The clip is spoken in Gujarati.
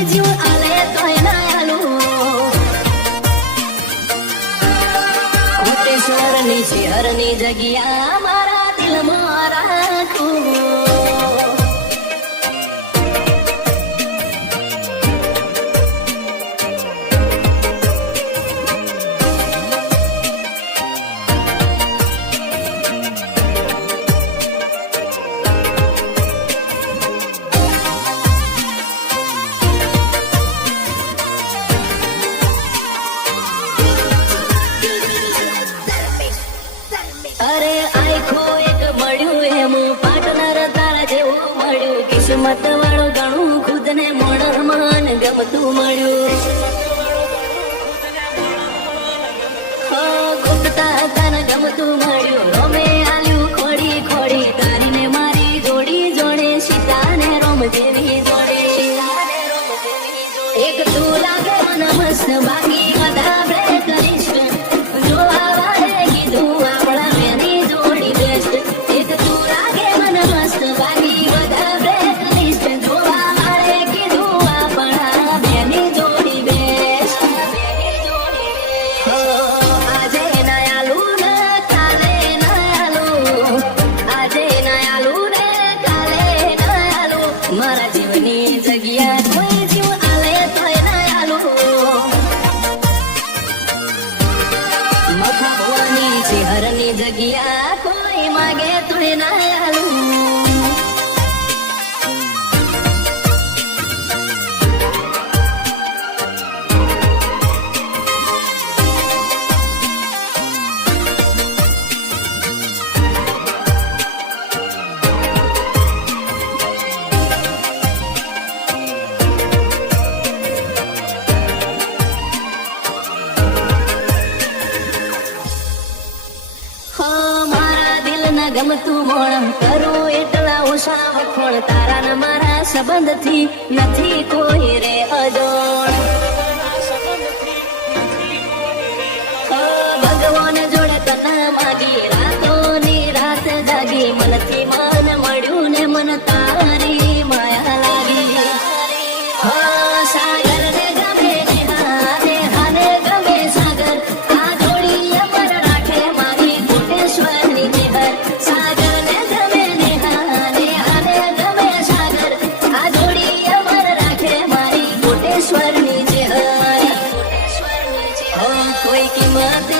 કોઈ જીવ આલે તોય ના આલું કોટેશ્વરની શહેરની જગ્યા મારા દિલમાં રાખું અરે આખો એક મળ્યું એમ પાર્ટનર તારા જેવું મળ્યું કિસ્મત વાળું ઘણું ખુદને મન ગમતું મળ્યું ગુપ્તા તને ગમતું મળ્યું રોમે આલ્યું ખોડી ખોડી તારીને મારી જોડી જોડે સીતાને રોમ જેવી જોડે એક તું લાગે મને મસ્ત બાકી બધા બ્રેક કરીશ મારા જીવની જગ્યા કોઈ જીવ આલે તોય ના આલું મફવાની શહેરની જગ્યા કોઈ માગે તોય ના આલું ગમતું મોણ કરું એટલા ઓછા વખોણ તારા ને મારા સંબંધથી નથી કોઈ રે અજોડ ભગવાન જોડે તને માગી રાતોની રાત જાગી મનથી મન મળ્યું ને મન તારી માયા લાગી સાગર ને ગમે હાને હાને ગમે સાગર આ જોડી અમર રાખે મારી કોટેશ્વરની જેહર સાગર ને ગમે ને હાને હાને ગમે સાગર આ જોડી અમર રાખે મારી કોટેશ્વરની જેહર કોઈ કિંમત